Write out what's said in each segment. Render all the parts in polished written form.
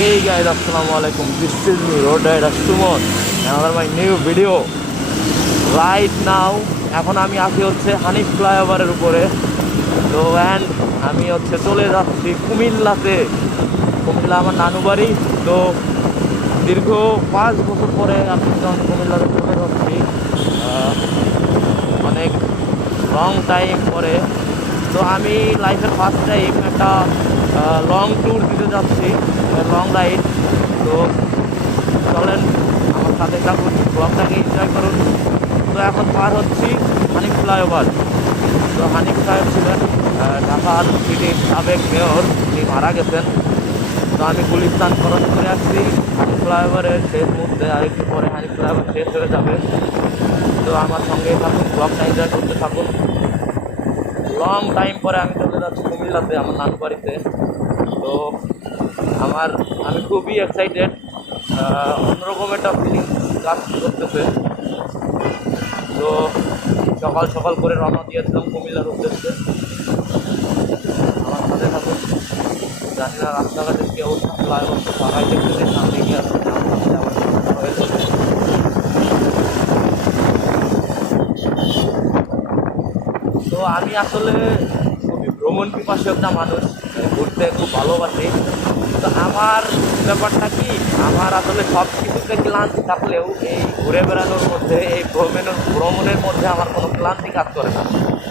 Hey guys, assalamu alaikum. This is me, Road Rider Suman. Another my new video. Right now, এখন আমি আছি হচ্ছে হানিফ ফ্লাইওভারের উপরে। তো অ্যান্ড আমি হচ্ছে চলে যাচ্ছি কুমিল্লাতে। কুমিল্লা আমার নানু বাড়ি। তো দীর্ঘ 5 বছর পরে আমি যখন কুমিল্লাতে চলে যাচ্ছি, অনেক লং টাইম পরে। তো আমি লাইফের ফার্স্ট টাইম একটা লং ট্যুর দিতে যাচ্ছি, লং রাইড। তো চলেন আমার সাথে থাকুন, ব্লগটাকে এনজয় করুন। তো এখন পার হচ্ছি হানিফ ফ্লাইওভার। তো হানিফ সাহেব ছিলেন ঢাকার সিটির সাবেক মেয়র, তিনি মারা গেছেন। তো আমি গুলিস্তান খরচ করে আসছি হানিফ ফ্লাইওভারের শেষ মুহূর্তে, আরেকটু পরে হানিফ ফ্লাইওভার শেষ হয়ে যাবে। তো আমার সঙ্গে থাকুন, ব্লগটা এনজয় করতে থাকুন। লং টাইম পরে আমি চলে যাচ্ছি কুমিল্লাতে, আমার নানু বাড়িতে। তো আমি খুবই এক্সাইটেড, অন্যরকম একটা ফিলিং কাজ করতেছে। তো সকাল সকাল করে রওনা দিয়েছিলাম কুমিল্লার উদ্দেশ্যে। আমার সাথে থাকুন, জানি না রাস্তাঘাটের কি অবস্থা, ফ্লাইওভার তো ফাঁকাই দেখতেছে, সামনে গিয়ে আসছে আবার হয়ে যাবে। তো আমি আসলে খুবই ভ্রমণ পিপাসু একটা মানুষ, ঘুরতে খুব ভালোবাসি। তো আমার ব্যাপারটা কি, আমার আসলে সব কিছুতে ক্লান্তি থাকলেও এই ঘুরে বেড়ানোর মধ্যে, এই ভ্রমণের মধ্যে আমার কোনো ক্লান্তি কাজ করে না।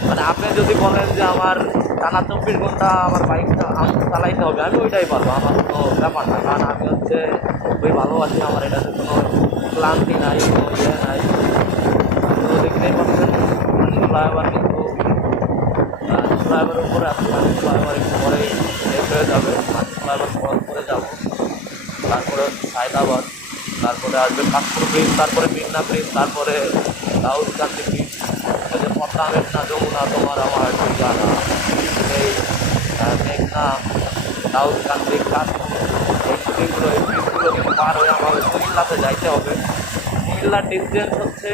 মানে আপনি যদি বলেন যে আমার টানা 24 ঘন্টা আমার বাইকটা চালাইতে হবে, আমি ওইটাই পারবো, আমার কোনো ব্যাপার না। কারণ আমি হচ্ছে খুবই ভালোবাসি, আমার এটাতে কোনো ক্লান্তি নাই, কোনো ইয়ে নাই। তো দেখতেই পাচ্ছেন ফ্লাইওভার, কিন্তু ফ্লাইওভারের উপরে আসছি। ফ্লাইওভার একটু পরেই শেষ হয়ে যাবে, ফ্লাইওভার ক্রস করে যাব। তারপরে সায়দাবাদ, তারপরে আসবে কাকপুর ব্রিজ, তারপরে মিন্না ব্রিজ, তারপরে দাউদকান্দি ব্রিজ। ওই যে পদ্মা মেঘনা যমুনা তোমার আমার ঠিকানা, এই মেঘনা, দাউদকান্দি, কাকপুর, এই ব্রিজগুলো কিন্তু পার হয়ে আমাদের কুমিল্লাতে যাইতে হবে। কুমিল্লার ডিস্টেন্স হচ্ছে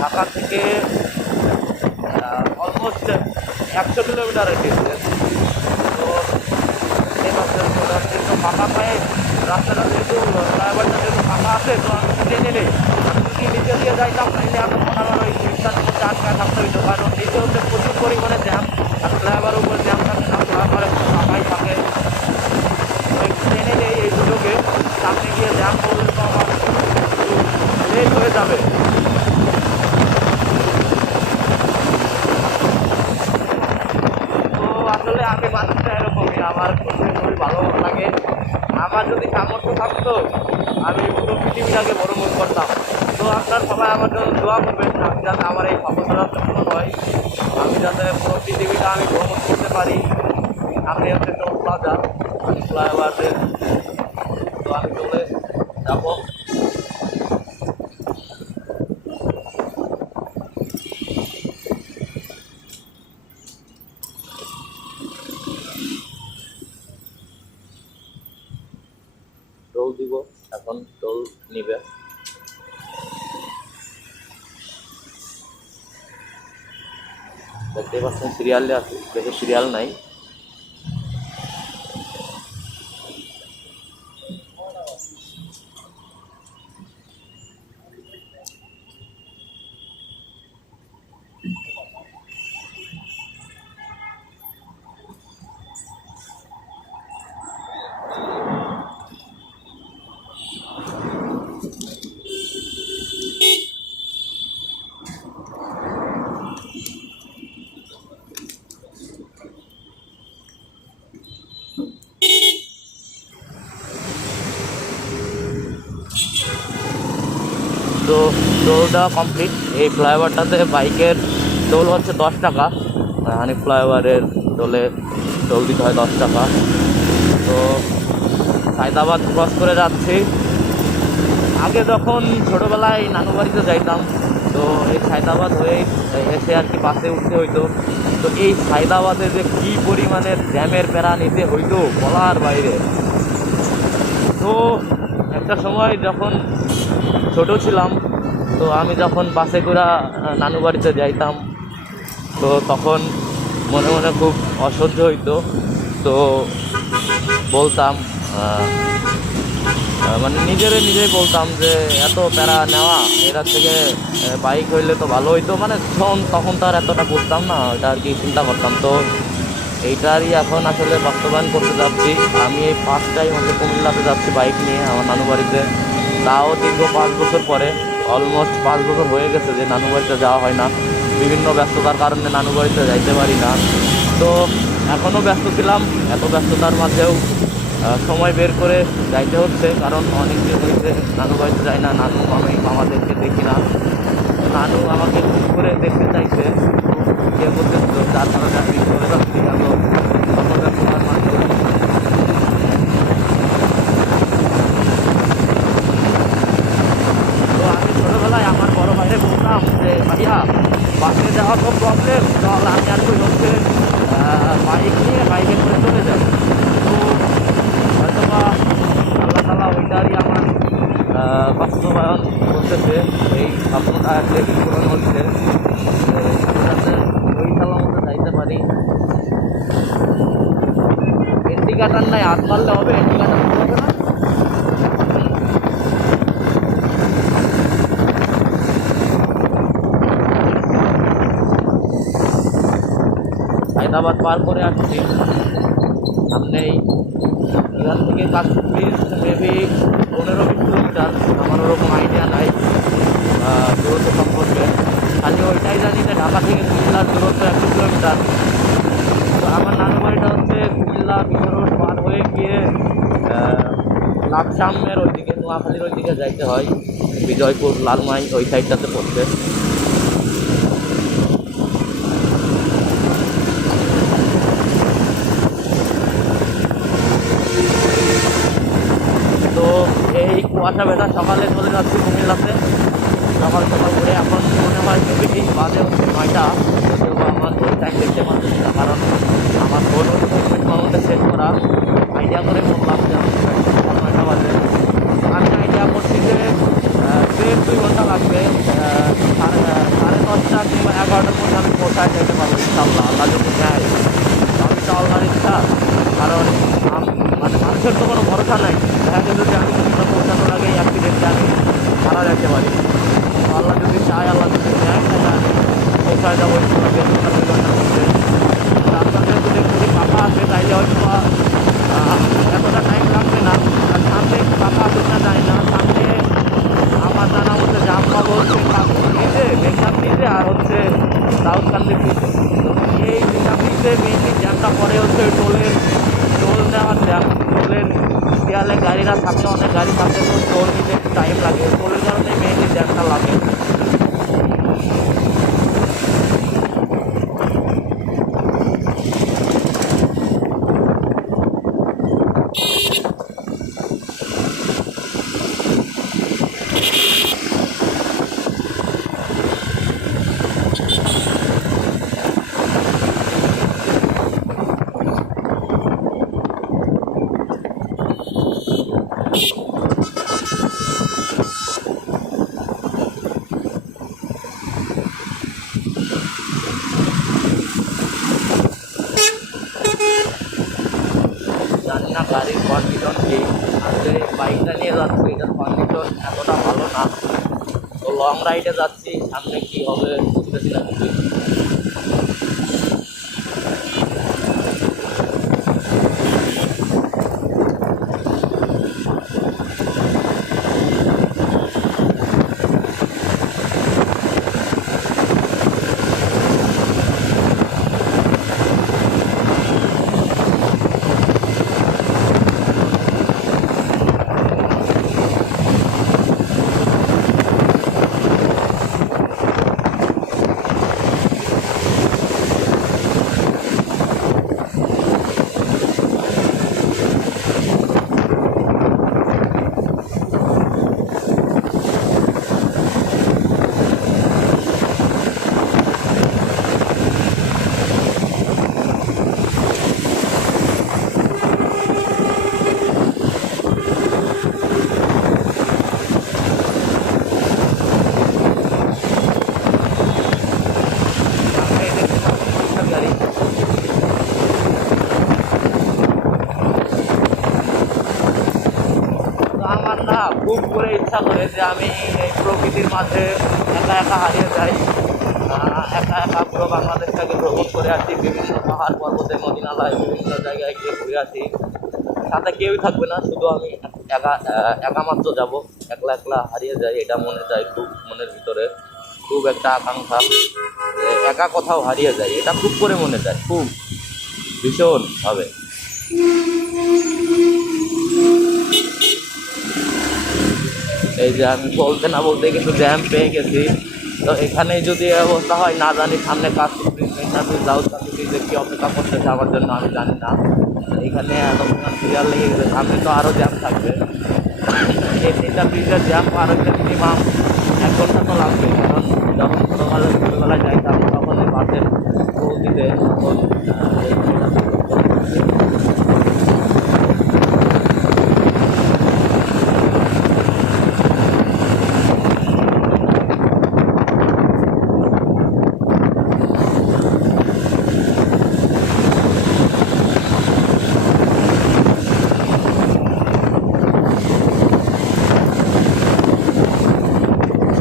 ঢাকা থেকে অলমোস্ট 100 কিলোমিটারের ডিস্টেন্স। তো এই মাসের যেহেতু ফাঁকা পায়ে রাস্তাটা, যেহেতু ফ্লাইওভারটা যেহেতু ফাঁকা আছে, তো আমি ট্রেনে নেই। আমি যদি নিচে দিয়ে যাইতাম তাইলে আমি মনে হয় ওই স্টেশনের মধ্যে আটকায় থাকতে হইতো, কারণ নিচে হচ্ছে প্রচুর পরিমাণে জ্যাম, আর ফ্লাইওভারের উপরে জ্যাম থাকে না, ফ্লাইওভারে ফাঁকাই থাকে। ট্রেনে নেই এই সুযোগে, সামনে গিয়ে জ্যাম করলে তো আমার লেট হয়ে যাবে। আসলে আমি মানুষটা এরকমই, আমার করতে খুবই ভালো লাগে। আমার যদি সামর্থ্য থাকতো আমি পুরো পৃথিবীটাকে ভ্রমণ করতাম। তো আপনার সবাই আমার জন্য দোয়া করবেন, আমি যাতে আমার এই সফলতা পূরণ হয়, আমি যাতে পুরো পৃথিবীটা আমি ভ্রমণ করতে পারি। সামনে হচ্ছে টোল প্লাজা, আমি ফ্লাইওভারের। তো আমি চলে যাবো। টোল দিব, এখন টোল নিবে। দেখতে পাচ্ছেন সিরিয়ালে আছে, দেখে সিরিয়াল নাই। তো টোলটা কমপ্লিট। এই ফ্লাইওভারটাতে বাইকের টোল হচ্ছে 10 টাকা, হানিফ ফ্লাইওভারের টোল দিতে হয় 10 টাকা। তো সায়দাবাদ ক্রস করে যাচ্ছি। আগে যখন ছোটোবেলায় নানু বাড়িতে যাইতাম, তো এই সায়দাবাদ হয়ে এসে আর কি বাসে উঠতে হইতো। তো এই সায়দাবাদে যে কী পরিমাণের জ্যামের প্যারা নিতে হইতো বলার বাইরে। তো একটা সময় যখন ছোট ছিলাম, তো আমি যখন বাসে করে নানু বাড়িতে যাইতাম, তো তখন মনে মনে খুব অসহ্য হইতো। তো বলতাম আহ, মানে নিজেই বলতাম যে এত প্যারা নেওয়া এটার থেকে বাইক হইলে তো ভালো হইতো, মানে তখন তো আর এতটা বুঝতাম না, ওইটা আর কি চিন্তা করতাম। তো এইটারই এখন আসলে বাস্তবায়ন করতে যাচ্ছি। আমি এই ফার্স্ট টাইম হচ্ছে কুমিল্লাতে যাচ্ছি বাইক নিয়ে আমার নানু বাড়িতে, তাও দীর্ঘ 5 বছর পরে। অলমোস্ট 5 বছর হয়ে গেছে যে নানু বাড়িতে যাওয়া হয় না, বিভিন্ন ব্যস্ততার কারণে নানু বাড়িতে যাইতে পারি না। তো এখনও ব্যস্ত ছিলাম, এত ব্যস্ততার মাঝেও সময় বের করে যাইতে হচ্ছে, কারণ অনেক দিন হয়েছে নানু বাড়িতে যাই না, নানু মামাদেরকে দেখি না। নানু আমাকে খুব করে দেখতে চাইছে, ইয়ে করতেছিল, যার কারণে আমি চলে যাচ্ছি এত কর্মব্যস্ততার মাঝেও। তো আমি ছোটোবেলায় আমার বড় ভাইরে বলতাম যে ভাইয়া বাসে যাওয়া তো প্রবলেম, চল আমি আর তুই হচ্ছে বাইক নিয়ে বাইকে করে চলে যাই। তো হয়তো বা আল্লাহ তালা ওইটারই আমার বাস্তবায়ন করতেছে, এই স্বপ্নটা আসলে পূরণ হচ্ছে, যাতে ওই খেলার মধ্যে যাইতে পারি। ইন্ডিকেটার নাই, হাত মারলে হবে? ইন্ডিকেটার হবে না? হায়দ্রাবাদ পার করে আসছি, সামনেই। এখান থেকে কাশ্মীর মেবি 15-20 কিলোমিটার, আমার ওরকম আইডিয়া নাই দূরত্ব সম্পর্কে। খালি ওইটাই জানি যে ঢাকা থেকে কুমিল্লার দূরত্ব 100 কিলোমিটার। তো আমার নানু বাড়িটা হচ্ছে কুমিল্লা বিশ্ব রোড পার হয়ে গিয়ে লাকসামের ওইদিকে, নোয়াখালীর ওইদিকে যাইতে হয়, বিজয়পুর লালমাই ওই সাইডটাতে পড়ছে। তো এই কুয়াশা ভেজা সকালে চলে যাচ্ছি কুমিল্লাতে, সকাল সকাল করে। এখন মনে হয় মেবি বাজে হচ্ছে 9টা, যদিও বা আমার ওই টাইম দেখতে পাচ্ছি না, কারণ আমার ফোন হচ্ছে মধ্যে সেট করা। আইডিয়া করে বললাম যে আমার 9টা বাজে। আমি আইডিয়া করছি যে 1.5-2 ঘন্টা লাগবে, সাড়ে 10টা কিংবা 11টার মধ্যে আমি পৌঁছায় যেতে পারবো ইনশাল্লাহ, আল্লাহ যদি নেয়। আমি তো আল্লাহর ইচ্ছা, কারণ মানে মানুষের তো কোনো ভরসা নাই, দেখা গেল যে আমি কিন্তু পৌঁছানোর আগেই অ্যাক্সিডেন্টে আমি মারা যেতে পারি। তো আল্লাহ যদি চায়, আল্লাহ যদি নেয়, তাহলে আমি পৌঁছায় যাবো ইনশাল্লাহ 1.5-2 ঘন্টার মধ্যে। রাস্তা যেহেতু দেখছি ফাঁকা আছে, তাইলে হয়তো বা এতটা টাইম লাগবে না। আর সামনে ফাঁকা আছে না যায় না, সামনে আমার জানা মতো জাম পাবো হচ্ছে ব্রিজে, মেঘনা ব্রিজে, আর হচ্ছে দাউদকান্দি ব্রিজে। তো এই মেঘনা ব্রিজে মেইনলি জ্যামটা পরে হচ্ছে টোল দেওয়ার জ্যাম। টোলের দেয়ালে গাড়িরা থাকে, অনেক গাড়ি থাকে, তো টোল নিতে একটু টাইম লাগে, টোলের কারণে মেইনলি জ্যামটা লাগে। জানি না গাড়ির কন্ডিশন কি, আসলে বাইকটা নিয়ে যাচ্ছি, এটার কন্ডিশন এতটা ভালো না। তো লং রাইডে যাচ্ছি, সামনে কি হবে বুঝতেছি না কিছু। না খুব করে ইচ্ছা করে যে আমি এই প্রকৃতির মাঝে একা একা হারিয়ে যাই, একা একা পুরো বাংলাদেশটাকে ভ্রমণ করে আসি, বিভিন্ন পাহাড় পর্বতে নদী নালায় বিভিন্ন জায়গায় গিয়ে ঘুরে আসি। সাথে কেউই থাকবে না, শুধু আমি একা একা মাত্র যাব, একলা একলা হারিয়ে যাই, এটা মনে চাই খুব, মনের ভিতরে খুব একটা আকাঙ্ক্ষা যে একা কোথাও হারিয়ে যায়, এটা খুব করে মনে চায়, খুব ভীষণ ভাবে। এই যে আমি বলতে না বলতে কিন্তু জ্যাম পেয়ে গেছি। তো এখানেই যদি এই অবস্থা হয়, না জানি সামনে কাশ্মীর ইন্টারভিউ যাও যে কি অপেক্ষা করতেছে আমার জন্য আমি জানি না। এখানে এতক্ষণ ক্লিয়ার লেগে গেছে, সামনে তো আরও জ্যাম থাকবে। এই তিনটা ব্রিজের জ্যাম পার হইতে মিনিমাম 1 ঘন্টা তো লাগবে, কারণ যখন ছোটোবেলায় যাইতাম তখন ওই বাসের দিতে তখন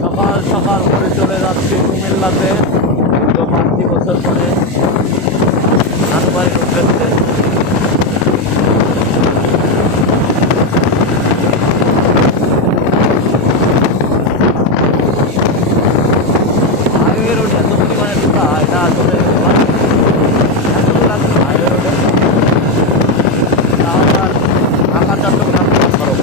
সকাল সকাল করে চলে যাচ্ছি কুমিল্লাতে। তো 5 বছর পরে নানু বাড়ির উদ্দেশ্যে। হাইওয়ে রোড এত পরিমাণে ঢোকা, এটা আসলে এত লাগছে হাইওয়ে রোডে, তাও আর ঢাকা চট্টগ্রাম সড়ক।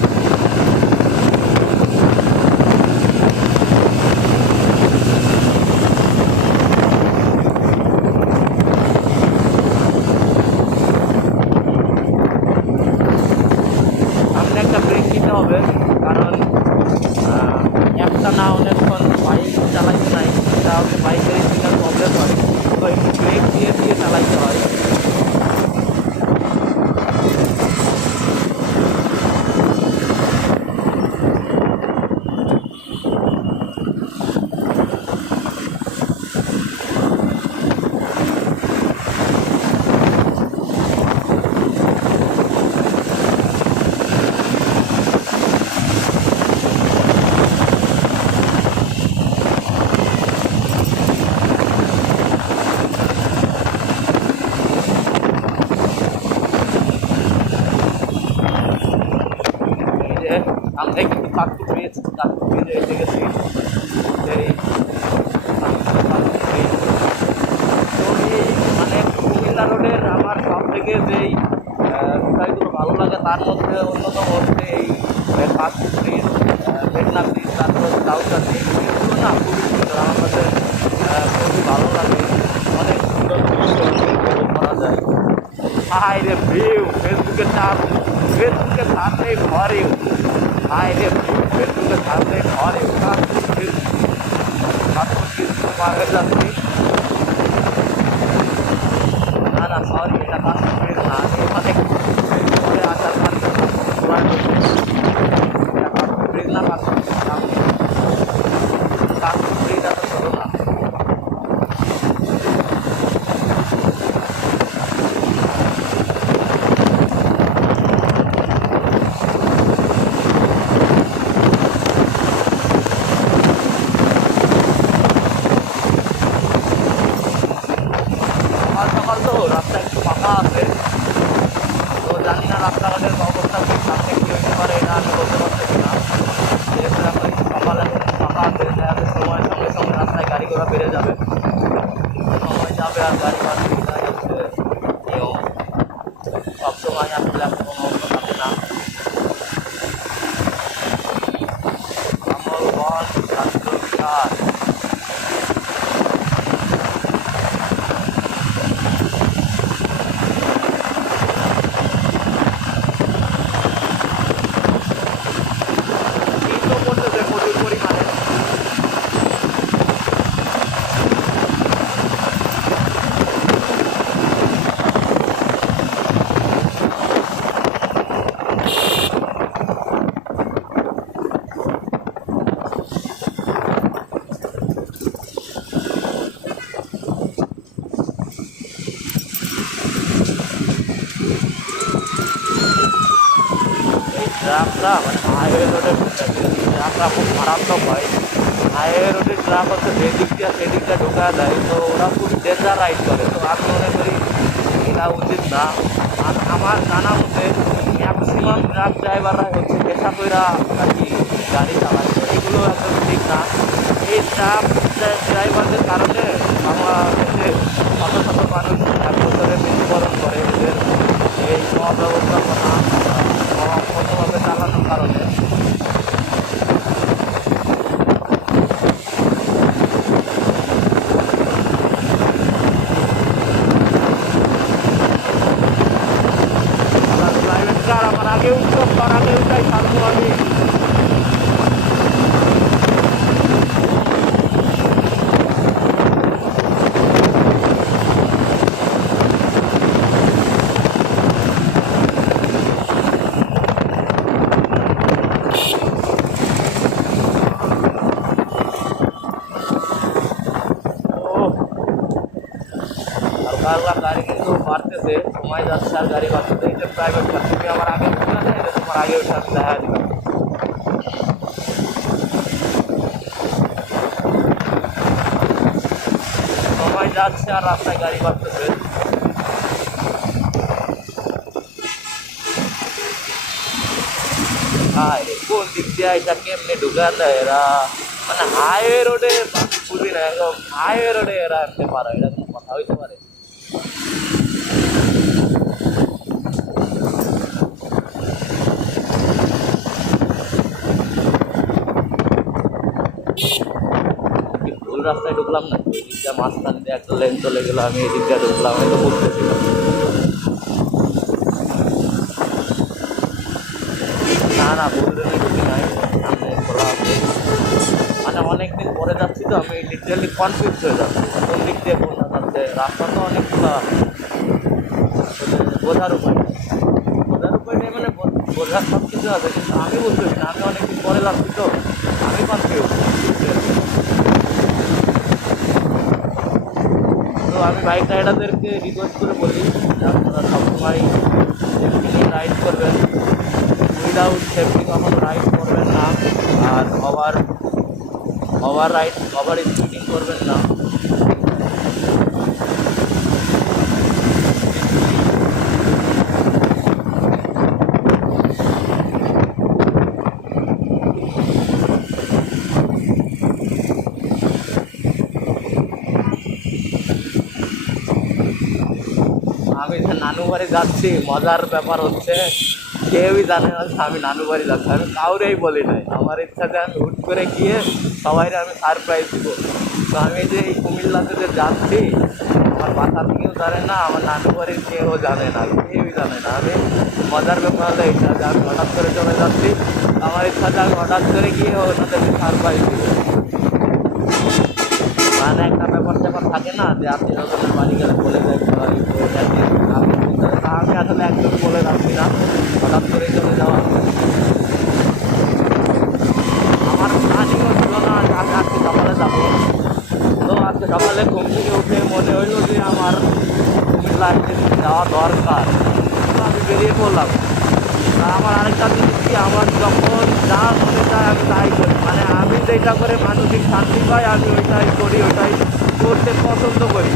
সামনে একটা ব্রেক নিতে হবে, কারণ একটা না অনেকক্ষণ বাইক চালাইতে নাই, এটা হচ্ছে বাইকের ইঞ্জিনের প্রবলেম হয়, তো একটু ব্রেক দিয়ে দিয়ে চালাইতে হয়। এই যে সামনে কিন্তু কাকু ব্রিজে এসে গেছি। এই তো এই মানে কুমিল্লা রোডের আমার সব থেকে যেই বিষয়গুলো ভালো লাগে তার মধ্যে অন্যতম হচ্ছে এই কাকু ব্রিজ, মেঘনা ব্রিজ, তারপরে কাউসার ব্রিজ, এগুলো না খুবই সুন্দর, আমার কাছে খুবই ভালো লাগে, অনেক সুন্দর সুন্দর উপভোগ করা যায়। হাই রে ভিউ, ফেসবুকে সামনে ঘরে, হাই রে ভিউ ফেসবুকে সামনে ঘরে পার হয়ে যাচ্ছি। না না সরি, এটা কাশ্মীর না, অনেক পরে আসার কারণে এটা কাশ্মীর না, কাশ্মীর এত ছোটো না। সকাল সকাল তো রাস্তা একটু ফাঁকা আছে, ট্রাকটা মানে হাইওয়ে রোডে ট্রাকটা খুব মারাত্মক হয়। হাইওয়ে রোডের ট্রাক হচ্ছে যেদিক দিয়ে সেদিকটা ঢোকা দেয়, তো ওরা খুব ডেঞ্জার রাইড করে। তো আমি মনে করি এটা উচিত না। আর আমার জানা মতে ম্যাক্সিমাম ট্রাক ড্রাইভাররা হচ্ছে পেশা কইরা আর কি গাড়ি চালায়, তো এগুলো একদম ঠিক না। এই ট্রাক ড্রাইভারদের কারণে বাংলাদেশে শত শত মানুষ এক বছরে মৃত্যুবরণ করে এদের এই অব্যবস্থাপনা অসংগতভাবে চালানোর কারণে। প্রাইভেট কার আমার আগে উঠতো, তার আগে উঠাই ছাড়বো আমি। হালকা হালকা গাড়ি কিন্তু বাড়তেছে, সময় যাচ্ছে আর গাড়ি বাড়তেছে। এটা প্রাইভেট কার, তুমি আমার আগে উঠে না, এটা তোমার আগে উঠে আমি দেখা দিলাম। সময় যাচ্ছে আর রাস্তায় গাড়ি বাড়তেছে। হায় কোন দিক দিয়ে এটা কেমনে ঢুকা দেয় এরা, মানে হাইওয়ে রোডে বুঝি না, একদম হাইওয়ে রোডে এরা এমনি পারে, এটা কোনো কথা হইতে পারে? কি ভুল রাস্তায় ঢুকলাম না? ওই দিকটা মাঝখান দিয়ে একটা লেন চলে গেল, আমি এই দিকটা ঢুকলাম, আমি তো বুঝতেছিলাম। না না, ভুল লেনে ঢুকি নাই, সামনে খোলা আছে। মানে অনেকদিন পরে যাচ্ছি তো আমি লিটারালি কনফিউজ হয়ে যাচ্ছি কোন দিক দিয়ে কোন যাচ্ছে। রাস্তা তো অনেকগুলো, বোঝার উপায় নেই। বোঝার উপায় নেই মানে বোঝার সব কিছু আছে, কিন্তু আমি বুঝতেছি না। আমি অনেকদিন পরে যাচ্ছি তো আমি কনফিউজ। তো আমি বাইক রাইডারদেরকে রিকোয়েস্ট করে বলি যে আপনারা সবসময় সেফটি নিয়ে রাইড করবেন, উইদাউট সেফটি কখনো রাইড করবেন না। আর ওভার স্পিডিং করবেন না। আমি যে নানু বাড়ি যাচ্ছি, মজার ব্যাপার হচ্ছে কেউই জানে না যে আমি নানু বাড়ি যাচ্ছি। আমি কাউরেই বলি নাই, আমার ইচ্ছা যে আমি হুট করে গিয়ে সবাইরে আমি সারপ্রাইজ দিব। তো আমি যে এই কুমিল্লাতে যে যাচ্ছি, আমার বাসার কেউ জানে না, আমার নানু বাড়ির কেউ জানে না, কেউই জানে না। আমি মজার ব্যাপার হলো এইটা যে আমি হঠাৎ করে চলে যাচ্ছি, আমার ইচ্ছা যে আমি হঠাৎ করে গিয়ে ওনাদেরকে সারপ্রাইজ দিব। মানে একটা ব্যাপার থাকে না যে আপনি যখন বাড়ি গেলে বলে দেয় সবাই, তো আপনি বলতে তা আমি আসলে একদম বলে রাখছি না, হঠাৎ করেই চলে যাওয়া। আমার প্ল্যানিংও ছিল না যে আমি আজকে সকালে যাবো। তো আজকে সকালে ঘুম থেকে উঠে মনে হইলো যে আমার কুমিল্লা যাওয়া দরকার, তো আমি বেরিয়ে পড়লাম। আর আমার আরেকটা জিনিস কি, আমার যখন যা মনে চায় আমি তাই করি, মানে আমি যেটা করে মানসিক শান্তি পাই আমি ওইটাই করি, ওইটাই করতে পছন্দ করি।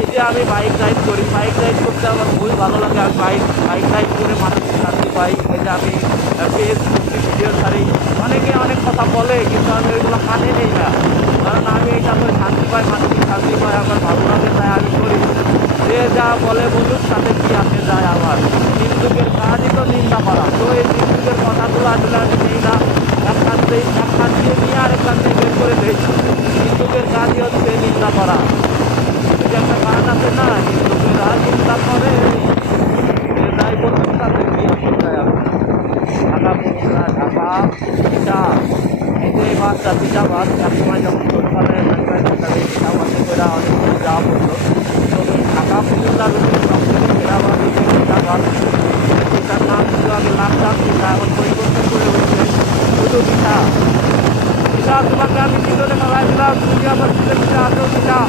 এই যে আমি বাইক রাইড করি, বাইক রাইড করতে আমার খুবই ভালো লাগে। আমি বাইক রাইড করে মানসিক শান্তি পাই। এই যে আমি ফেসবুক ভিডিও ছাড়ি, অনেকে অনেক কথা বলে কিন্তু আমি ওইগুলো কানে নেই না, কারণ আমি এটা করে শান্তি পাই, মানসিক শান্তি পাই, আমার ভালো লাগে, তাই আমি করি। যে যা বলে বলুক, তাতে কি আসে যায় আমার। নিন্দুকের কাজই তো নিন্দা করা, তো এই নিন্দুকের কথাগুলো আসলে আমি নেই না, এক কান দিয়ে নিয়ে আরেক কান দিয়ে বের করে দিই। নিন্দুকের কাজই হচ্ছে নিন্দা করা। এই যে একটা গান আছে না, নিন্দুকেরা নিন্দা করে, যে যাই বলুক তাতে কি আসে যায় আমার। ঢাকা বন্ধুরা, ঢাকা পিঠা, এই যে এই বাসটা পিঠা বাস, একসময় যখন ছোটবেলায় এই পিঠা বাসে করে অনেক দূর যাওয়া পড়তো। তো ঢাকা কুমিল্লা রুটের সবথেকে সেরা বাস হচ্ছে পিঠা বাস। পিঠার নাম ছিল আগে লাকডাউন পিঠা, এখন পরিবর্তন করে হচ্ছে শুধু পিঠা। পিঠা তোমাকে আমি ভিতরে মেলায় দিলাম, তুমি আমার পিঠে পিঠে আসো পিঠা।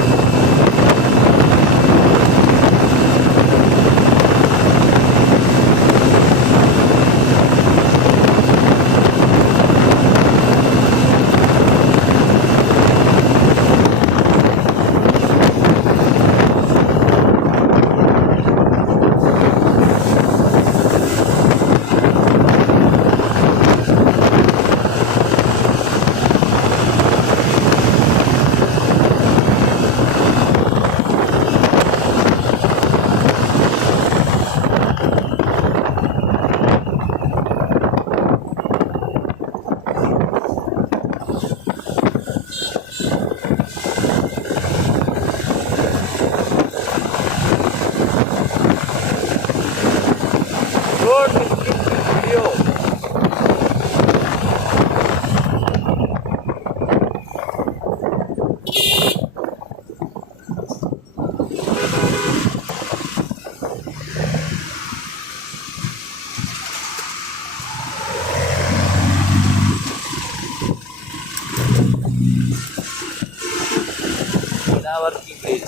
এটা আবার কি ব্রিজ?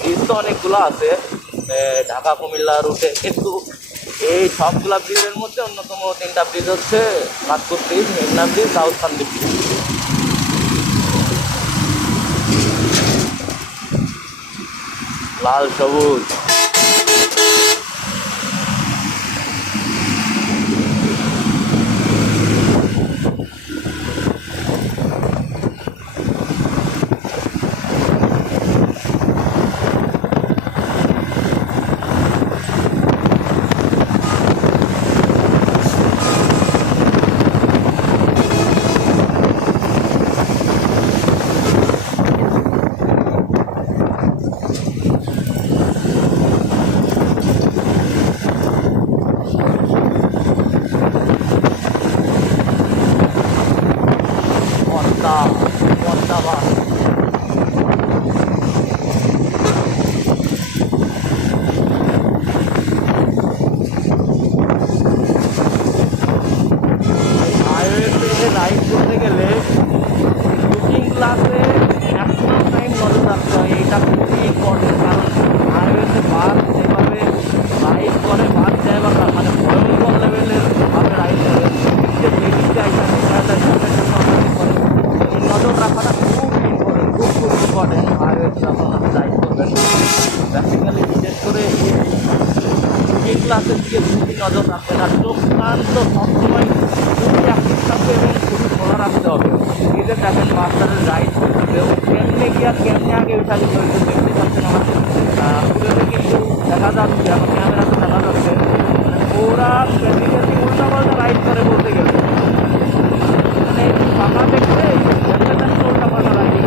ব্রিজ তো অনেকগুলো আছে ঢাকা কুমিল্লা রুটে, কিন্তু এই সবগুলা ব্রিজের মধ্যে অন্যতম 3টা ব্রিজ হচ্ছে নাগপুর ব্রিজ, মেঘনা ব্রিজ, দাউদকান্দি ব্রিজ। লাল সবুজ পদ্মা, পদ্মা বাস। হাইওয়েতে রাইড করতে গেলে লুকিং গ্লাসে ম্যাক্সিমাম টাইম নজর রাখতে হয়, এটা খুবই ইম্পর্টেন্ট। কারণ হাইওয়েতে বাস যেভাবে রাইড করে, বাস ড্রাইভাররা মানে ভয়ঙ্কর লেভেলের ভাবে রাইড করে, যে লেডিসে আইসা করে, এই নজর রাখাটা খুব ইম্পর্টেন্ট, খুব ইম্পর্টেন্ট হাইওয়েতে যখন আপনি রাইড করবেন। বেসিক্যালি বিশেষ করে লুকিং গ্লাসের দিকে খুবই নজর রাখবেন, আর চোখ কান তো সবসময় খুবই অ্যাক্টিভ থাকবে এবং খুবই খোলা রাখতে হবে। এই যে দেখেন বাচ্চাদের রাইড করতেছে, ও কেমনে গিয়া কেমনে আগে উঠা দিতে হয়েছে দেখতে পাচ্ছেন আমাকে ভিডিওতে কিন্তু দেখা যাচ্ছে, আমার ক্যামেরাতে দেখা যাচ্ছে। মানে ওরা প্র্যাকটিক্যালি উল্টা পাল্টা রাইড করে বলতে গেলে, মানে ফাঁকা দেখলে উল্টা পাল্টা রাইডিং।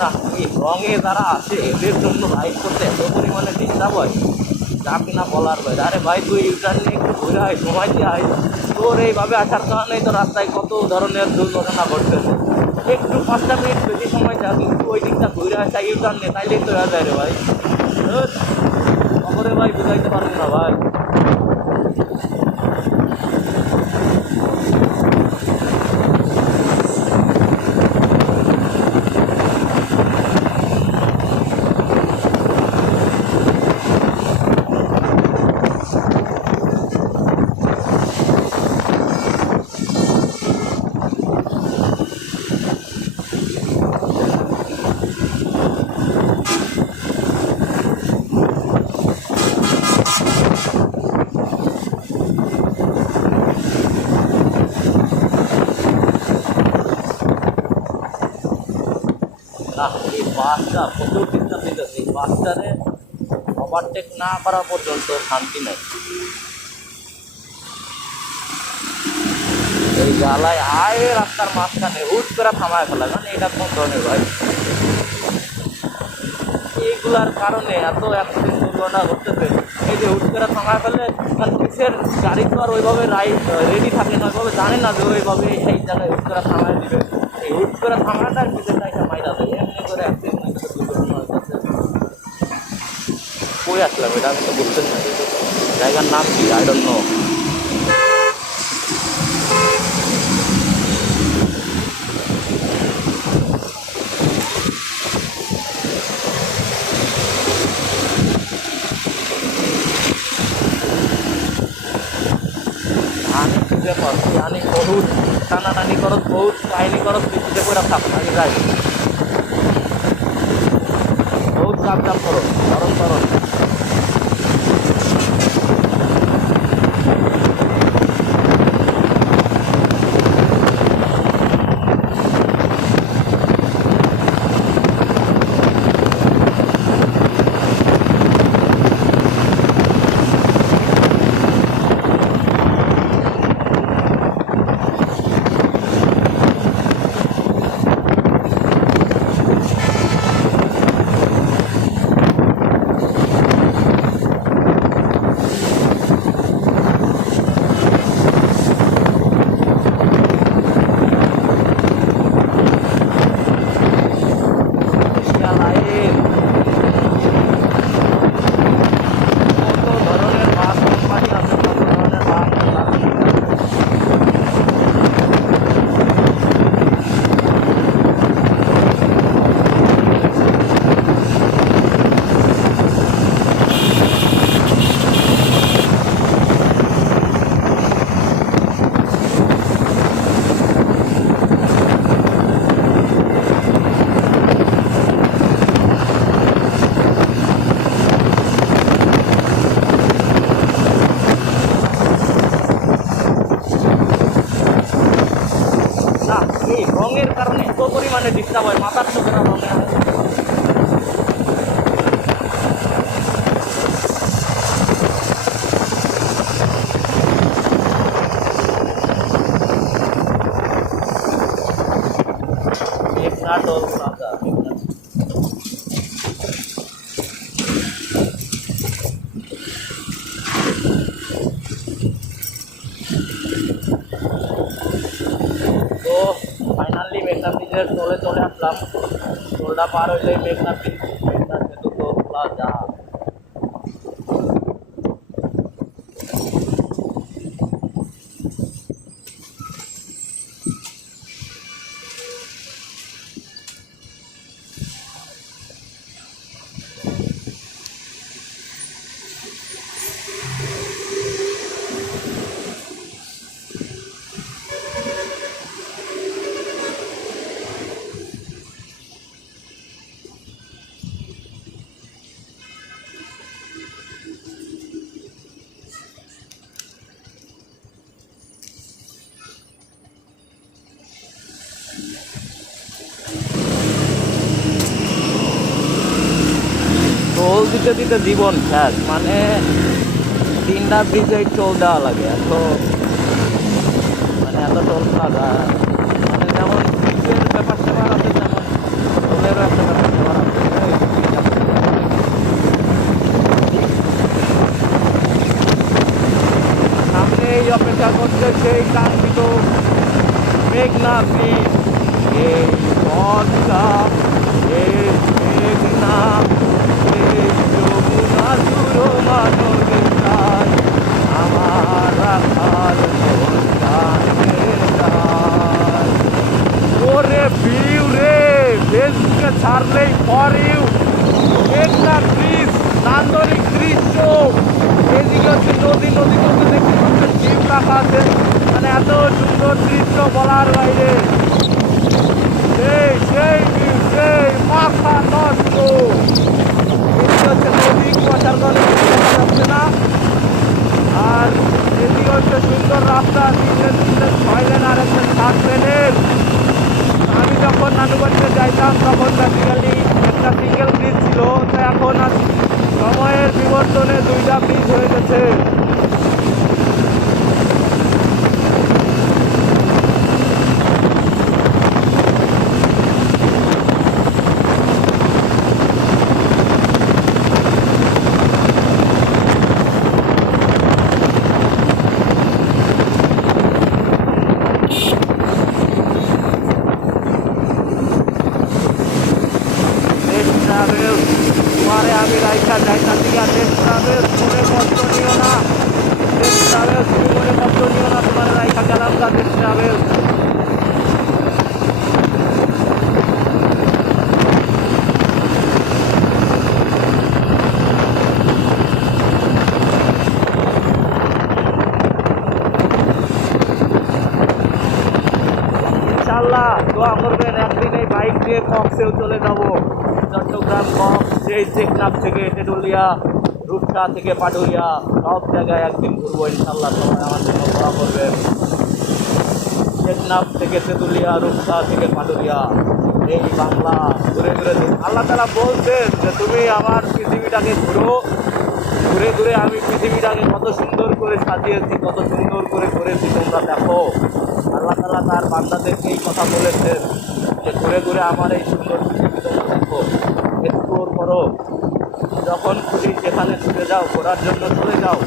না, এই রঙে যারা আছে এদের জন্য রাইড করতে এত পরিমাণে ডিস্টার্ব হয় যা কিনা বলার বাইরে। আরে ভাই তুই ইউটার্ন নিয়ে একটু ঘুরে আয়, সময় দিয়ে আয়। তোর এইভাবে আসার কারণেই তো রাস্তায় কত ধরনের দুর্ঘটনা ঘটতেছে। একটু 5টা মিনিট বেশি সময় যা, কিন্তু ওই দিকটা ঘুরে আসা ইউটার্ন নিয়ে, তাইলেই তো হয়ে যায় রে ভাই। খবরে ভাই বুঝাইতে পারবো না ভাই। না, এই বাসটা প্রচুর ডিস্টার্ব দিতেছে। এই বাসটারে ওভারটেক না করা পর্যন্ত শান্তি নেই। এই জ্বালায় আয় রাস্তার মাঝখানে হুট করে থামায় ফেলা, মানে এটা কোন ধরনের ভাই? এইগুলার কারণে এত অ্যাক্সিডেন্ট দুর্ঘটনা ঘটতেছে। এই যে হুট করে থামায় ফেলে, কারণ পিছের গাড়ি তো আর ওইভাবে রেডি থাকে না, ওইভাবে জানে না যে ওইভাবে এই জায়গায় হুট করে থামায় দিবে। এই হুট করে থামাটার পিছের গাড়িটা মাইরা দেয়, এমনি করে অ্যাক্সিডেন্ট দুর্ঘটনা হইতেছে। কই আসলাম এটা আমি তো বলতে চাই, জায়গার নাম কি আই ডোন্ট নো। আমি খুঁজে পাচ্ছি, আমি বহুত টানাটানি করত, বহুত কাহিনী করত, পিছিয়ে করে থাক আমি যাই, বহুত কাপ জাপ করো, গরম গরম। পরিমাণে ডিস্টার্ব হয়, মাথার চোখের রঙে মেঘনা টোল প্লাজা। তো ফাইনালি মেঘনা ব্রিজের টোলে চলে আসলাম। টোলটা পার হইলেই মেঘনা ব্রিজ, মেঘনা সেতু টোল প্লাজা। টোল দিতে দিতে জীবন শেষ, মানে 3টা ব্রিজে টোল দেওয়া লাগে। মানে এত টোল প্লাজা, মানে যেমন ব্রিজের ব্যাপার স্যাপার আছে, তেমন টোলেরও একটা ব্যাপার স্যাপার আছে। সামনেই অপেক্ষা করছে সেই কাঙ্ক্ষিত মেঘনা ব্রিজ। এই পথটা, এই মেঘনা, এই যমুনা সুর মানবের প্রাণ, আমার রাখাল সন্তান। ওরে ভিউ রে, ফেসবুকে ছাড়লেই ফর ইউ। মেঘনা ব্রিজ, নান্দনিক দৃশ্য। এদিকে হচ্ছে নদী, নদীর মধ্যে দেখতে পাচ্ছে জিপ রাখা আছে, মানে এত সুন্দর দৃশ্য বলার বাইরে। সেই সেই ভিউ, সেই মাথা নষ্ট। এদিকে হচ্ছে নদী, কুয়াশার কারণে দেখা যাচ্ছে না। আর এদিকে হচ্ছে সুন্দর রাস্তা, 3 লেন 6 লেন আর একটা 7 লেনের। আমি যখন নানুবাড়িতে যাইতাম তখন বেসিক্যালি একটা সিঙ্গেল ব্রিজ ছিল, তো এখন আর সময়ের বিবর্তনে 2টা ব্রিজ হয়ে গেছে। তোমারে আমি রাইখা যাইতা দিয়া দেশ ট্রাভেল, মনে কষ্ট নিও না। দেশ ট্রাভেল, তুমি মনে কষ্ট নিও না, তোমার রাইখা গেলাম গা দেশ ট্রাভেল। ইনশাল্লাহ দোয়া করবেন, একদিন এই বাইক দিয়ে কক্সেও চলে যাব। চট্টগ্রাম, কক্স, সেই টেকনাফ থেকে তেঁতুলিয়া, রূপসা থেকে পাটুরিয়া, সব জায়গায় একদিন ঘুরবো ইনশাল্লাহ। সবাই আমার জন্য দোয়া করবেন। টেকনাফ থেকে তেঁতুলিয়া, রূপসা থেকে পাটুরিয়া, এই বাংলা ঘুরে ঘুরে আল্লাহ তাআলা বলছেন যে তুমি আমার পৃথিবীটাকে ঘুরো। ঘুরে ঘুরে আমি পৃথিবীটাকে কত সুন্দর করে সাজিয়েছি, কত সুন্দর করে করেছি, তোমরা দেখো। আল্লাহ তাআলা তার বান্দাদেরকে এই কথা বলেছেন যে ঘুরে ঘুরে আমার এই সুন্দর পৃথিবী তোমরা দেখো, এক্সপ্লোর করো। যখন খুশি সেখানে ছুটে যাও, ঘোরার জন্য চলে যাও।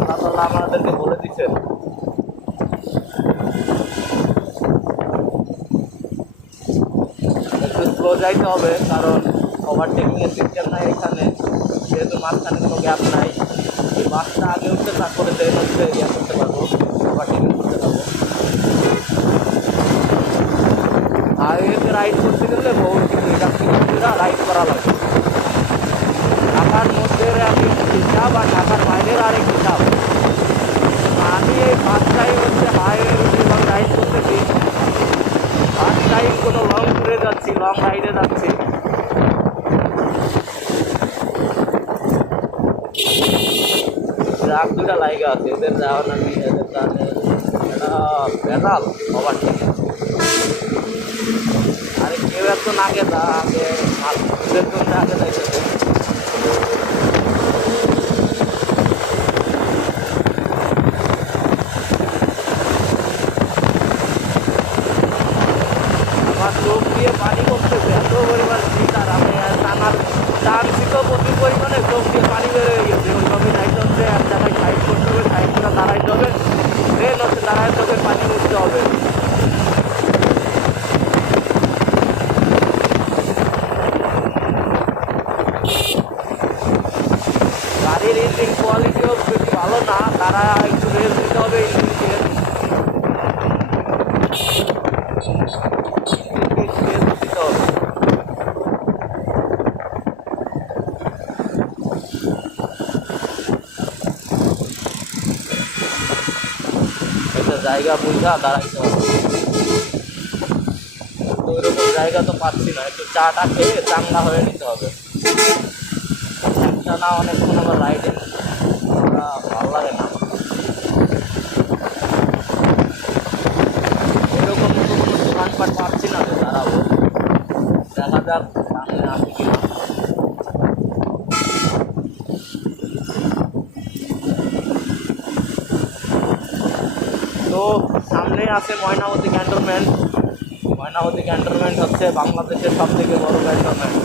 আল্লাহ তাআলা আমাদেরকে বলে দিচ্ছেন। একটু স্লো যাইতে হবে, কারণ ওভারটেকিংয়ের সিস্টেম নাই এখানে, যেহেতু মাঝখানে কোনো গ্যাপ নাই। এই বাসটা আগে উঠতে, তারপরে ট্রেন হচ্ছে ইয়ে করতে পারবো, ওভারটেকিং করতে পারবো। হাইওয়েতে রাইড করতে গেলে বহুত কিছু ইন্ডাস্ট্রিরা রাইড করা লাগে। ঢাকার মধ্যে আমি হিসাব আর ঢাকার বাইরের আরেক হিসাব। আমি এই ফার্স্ট টাইম হচ্ছে হাইওয়ের উপরে রাইড করতেছি। ফার্স্ট টাইম কোনো লং ট্যুরে যাচ্ছি, লং রাইডে যাচ্ছি। ট্রাক 2টা লাইগা আছে, এদের যাওয়া না নিয়ে এদের জানে এটা ভেজাল ওভারটেকিং। কেউ একজন আগে আগে মাছের জন্য আগে যাইতেছে। আমার চোখ দিয়ে পানি করতেছে, এত পরিমাণ শীত, আর আমি টানছি তো প্রচুর পরিমাণে, চোখ দিয়ে পানি বের হয়ে গেছে। ওইভাবে যাইতে হচ্ছে, এক জায়গায় সাইড করতে হবে, সাইড করে দাঁড়াইতে হবে, ট্রেন হচ্ছে দাঁড়াইতে হবে, পানি উঠতে হবে। গাড়ির ইঞ্জিন কোয়ালিটিও বেশি ভালো না, তারা একটু রেস্ট দিতে হবে ইঞ্জিনকে, রেস্ট দিতে হবে। একটা জায়গা বুঝা দাঁড়াইতে হবে, তো ওইরকম জায়গা তো পাচ্ছি না, একটু চাটা খেয়ে চাঙ্গা হয়ে নিতে হবে। একটা না অনেকক্ষণ আবার রাইডে ভালো লাগে না। ওইরকম মতো কোনো দোকানপাট পাচ্ছি না, তো দাঁড়াবো, দেখা যাক সামনে আসি কিনা। তো সামনে আছে ময়নামতি ক্যান্টনমেন্ট। ময়নামতি ক্যান্টনমেন্ট হচ্ছে বাংলাদেশের সব থেকে বড় ক্যান্টনমেন্ট।